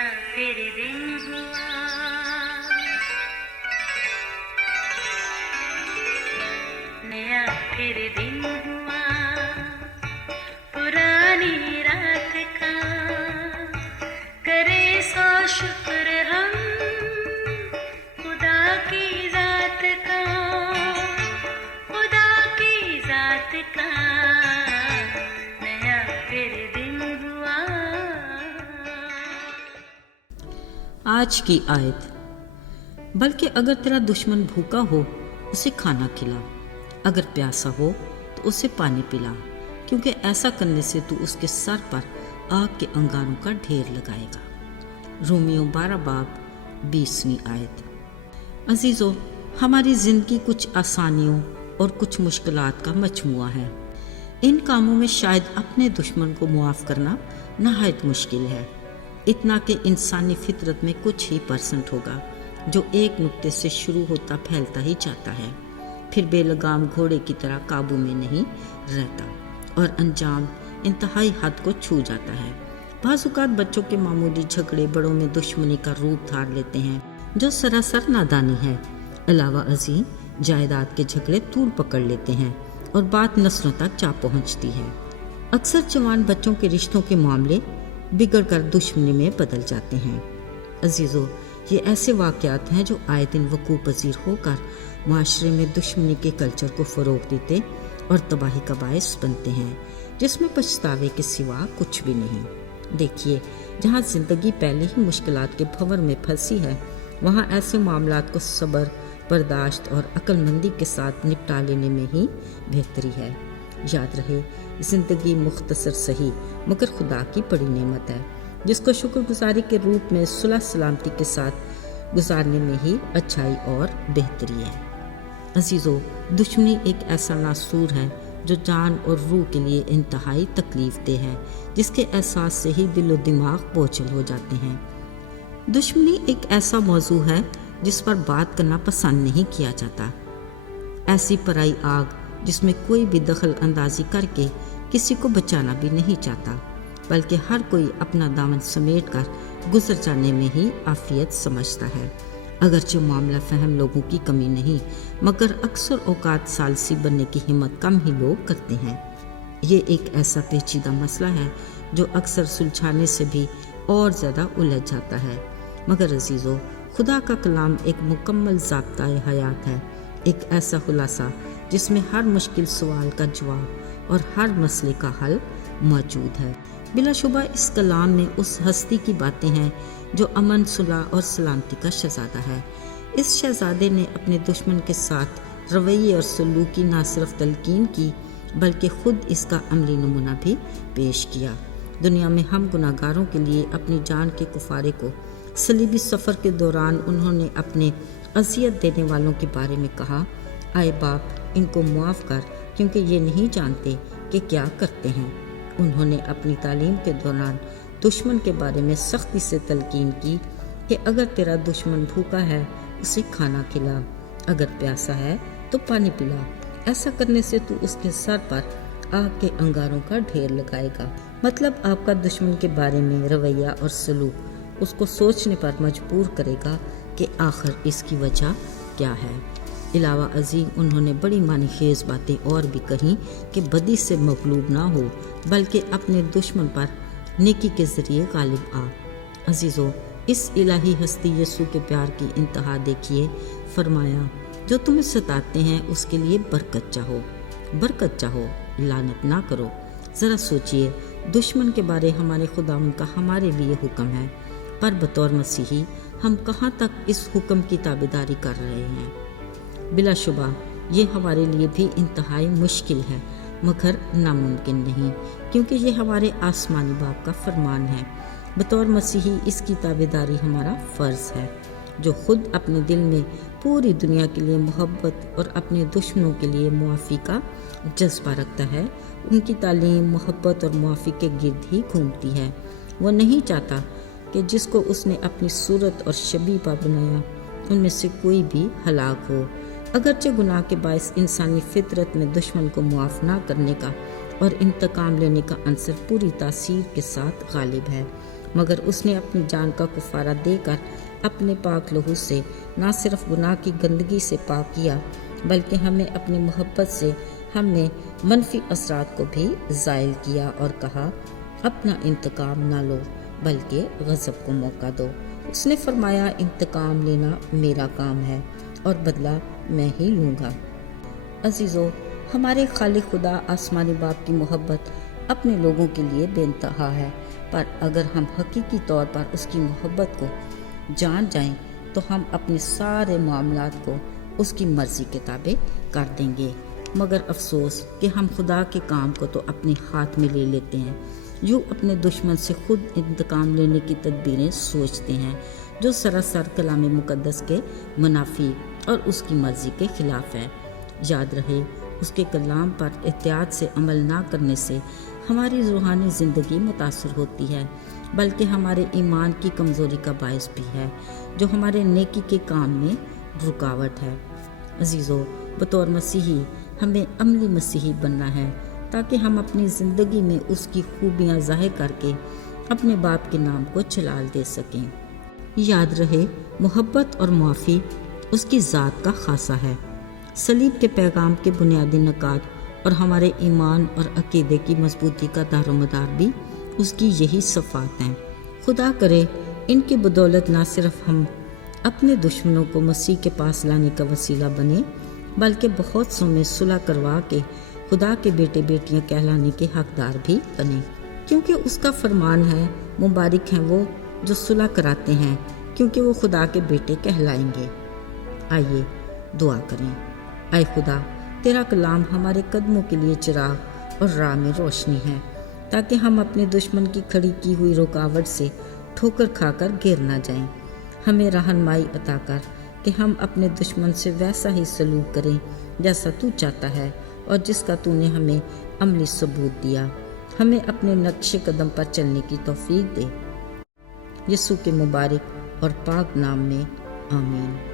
नया फिर दिन हुआ, नया फिर दिन हुआ, पुरानी रात का करे सो शुक्र हम खुदा की जात का, खुदा की जात का नया फिर दिन हुआ। आज की आयत, बल्कि अगर तेरा दुश्मन भूखा हो उसे खाना खिला, अगर प्यासा हो तो उसे पानी पिला, क्योंकि ऐसा करने से तू उसके सर पर आग के अंगारों का ढेर लगाएगा। रोमियो 12 बाब 20वीं आयत। अजीज़ों, हमारी ज़िंदगी कुछ आसानियों और कुछ मुश्किलात का मजमुआ है। इन कामों में शायद अपने दुश्मन को मुआफ़ करना नहायत मुश्किल है, इतना कि इंसानी फितरत में कुछ ही % होगा जो एक नुक्ते से शुरू होता फैलता ही जाता है, फिर बेलगाम घोड़े की तरह काबू में नहीं रहता और अंजाम इंतहाई हद को छू जाता है। बाज़-औक़ात बच्चों के मामूली झगड़े बड़ों में दुश्मनी का रूप धार लेते हैं, जो सरासर नादानी है। अलावा अज़ीम जायदाद के झगड़े तूल पकड़ लेते हैं और बात नस्लों तक जा पहुंचती है। अक्सर जवान बच्चों के रिश्तों के मामले बिगड़ कर दुश्मनी में बदल जाते हैं। अजीज़ों, ये ऐसे वाक़यात हैं जो आए दिन वक़ूअ पज़ीर होकर माशरे में दुश्मनी के कल्चर को फ़रोग़ देते और तबाही का बायस बनते हैं, जिसमें पछतावे के सिवा कुछ भी नहीं। देखिए, जहाँ ज़िंदगी पहले ही मुश्किलात के भंवर में फंसी है, वहाँ ऐसे मामलात को सब्र, बर्दाश्त और अक्लमंदी के साथ निपटा लेने में ही बेहतरी है। याद रहे, ज़िंदगी मुख्तसर सही मगर खुदा की बड़ी नेमत है, जिसको शुक्रगुजारी के रूप में सुलह सलामती के साथ गुजारने में ही अच्छाई और बेहतरी है। अजीज़ों, दुश्मनी एक ऐसा नासूर है जो जान और रूह के लिए इंतहाई तकलीफ दे है, जिसके एहसास से ही दिलो दिमाग बोझल हो जाते हैं। दुश्मनी एक ऐसा मौजू है जिस पर बात करना पसंद नहीं किया जाता। ऐसी पराई आग जिसमें कोई भी दखल अंदाजी करके किसी को बचाना भी नहीं चाहता, बल्कि हर कोई अपना दामन समेट कर गुजर जाने में ही आफियत समझता है। अगरचे मामला फहम लोगों की कमी नहीं, मगर अक्सर औकात सालसी बनने की हिम्मत कम ही लोग करते हैं। ये एक ऐसा पेचीदा मसला है जो अक्सर सुलझाने से भी और ज़्यादा उलझ जाता है। मगर अजीज़ों, खुदा का कलाम एक मुकम्मल ज़ाब्ता-ए हयात है, एक ऐसा खुलासा जिसमें हर मुश्किल सवाल का जवाब और हर मसले का हल मौजूद है। बिलाशुबा इस कलाम में उस हस्ती की बातें हैं जो अमन, सुलह और सलामती का शहज़ादा है। इस शहज़ादे ने अपने दुश्मन के साथ रवैये और सलूक की न सिर्फ तलकीन की, बल्कि ख़ुद इसका अमली नमूना भी पेश किया। दुनिया में हम गुनाहगारों के लिए अपनी जान के कुफारे को सलीबी सफ़र के दौरान उन्होंने अपने अज़ियत देने वालों के बारे में कहा, आए बाप, इनको मुआफ़ कर, क्योंकि ये नहीं जानते कि क्या करते हैं। उन्होंने अपनी तालीम के दौरान दुश्मन के बारे में सख्ती से तलकीन की कि अगर तेरा दुश्मन भूखा है उसे खाना खिला, अगर प्यासा है तो पानी पिला। ऐसा करने से तू उसके सर पर आग के अंगारों का ढेर लगाएगा। मतलब आपका दुश्मन के बारे में रवैया और सलूक उसको सोचने पर मजबूर करेगा कि आखिर इसकी वजह क्या है। इलावा अजीम उन्होंने बड़ी मानीखेज़ बातें और भी कहीं कि बदी से मगलूब ना हो, बल्कि अपने दुश्मन पर नेकी के ज़रिए गालिब आ। अजीज़ों, इस इलाही हस्ती यसू के प्यार की इंतहा देखिए। फरमाया, जो तुम्हें सताते हैं उसके लिए बरकत चाहो, लानत ना करो। ज़रा सोचिए, दुश्मन के बारे हमारे खुदावंद का हमारे लिए हुक्म है, पर बतौर मसीही हम कहाँ तक इस हुक्म की ताबेदारी कर रहे हैं। बिलाशुबा ये हमारे लिए भी इंतहाई मुश्किल है, मगर नामुमकिन नहीं, क्योंकि ये हमारे आसमानी बाप का फरमान है। बतौर मसीही इसकी ताबेदारी हमारा फ़र्ज़ है, जो ख़ुद अपने दिल में पूरी दुनिया के लिए मोहब्बत और अपने दुश्मनों के लिए मुआफ़ी का जज्बा रखता है। उनकी तालीम मोहब्बत और मुआफ़ी के गिर्द ही घूमती है। वो नहीं चाहता कि जिसको उसने अपनी सूरत और शबीह पर बनाया उनमें से कोई भी हलाक हो। अगरचे गुनाह के बायस इंसानी फितरत में दुश्मन को मुआफ़ ना करने का और इंतकाम लेने का अंसर पूरी तासीर के साथ गालिब है, مگر اس نے اپنی جان کا کفارہ دے کر اپنے پاک لہو سے نہ صرف گناہ کی گندگی سے پاک کیا بلکہ ہمیں اپنی محبت سے ہم نے منفی اثرات کو بھی زائل کیا اور کہا اپنا انتقام نہ لو بلکہ غضب کو موقع دو۔ اس نے فرمایا انتقام لینا میرا کام ہے اور بدلہ میں ہی لوں گا۔ عزیزو، ہمارے خالق خدا آسمانی باپ کی محبت اپنے لوگوں کے لیے بے انتہا ہے، پر اگر ہم حقیقی طور پر اس کی محبت کو جان جائیں تو ہم اپنے سارے معاملات کو اس کی مرضی کے تابع کر دیں گے۔ مگر افسوس کہ ہم خدا کے کام کو تو اپنے ہاتھ میں لے لیتے ہیں، یوں اپنے دشمن سے خود انتقام لینے کی تدبیریں سوچتے ہیں جو سراسر کلام مقدس کے منافی اور اس کی مرضی کے خلاف ہے۔ یاد رہے، اس کے کلام پر احتیاط سے عمل نہ کرنے سے ہماری روحانی زندگی متاثر ہوتی ہے، بلکہ ہمارے ایمان کی کمزوری کا باعث بھی ہے جو ہمارے نیکی کے کام میں رکاوٹ ہے۔ عزیزو، بطور مسیحی ہمیں عملی مسیحی بننا ہے تاکہ ہم اپنی زندگی میں اس کی خوبیاں ظاہر کر کے اپنے باپ کے نام کو جلال دے سکیں۔ یاد رہے، محبت اور معافی اس کی ذات کا خاصہ ہے۔ صلیب کے پیغام کے بنیادی نکات اور ہمارے ایمان اور عقیدے کی مضبوطی کا دار و مدار بھی اس کی یہی صفات ہیں۔ خدا کرے ان کی بدولت نہ صرف ہم اپنے دشمنوں کو مسیح کے پاس لانے کا وسیلہ بنے بلکہ بہت سو میں صلح کروا کے خدا کے بیٹے بیٹیاں کہلانے کے حقدار بھی بنے، کیونکہ اس کا فرمان ہے مبارک ہیں وہ جو صلح کراتے ہیں کیونکہ وہ خدا کے بیٹے کہلائیں گے۔ آئیے دعا کریں۔ اے خدا، تیرا کلام ہمارے قدموں کے لیے چراغ اور راہ میں روشنی ہے تاکہ ہم اپنے دشمن کی کھڑی کی ہوئی رکاوٹ سے ٹھوکر کھا کر گر نہ جائیں۔ ہمیں رہنمائی عطا کر کہ ہم اپنے دشمن سے ویسا ہی سلوک کریں جیسا تو چاہتا ہے اور جس کا تو نے ہمیں عملی ثبوت دیا۔ ہمیں اپنے نقش قدم پر چلنے کی توفیق دے۔ یسوع کے مبارک اور پاک نام میں آمین۔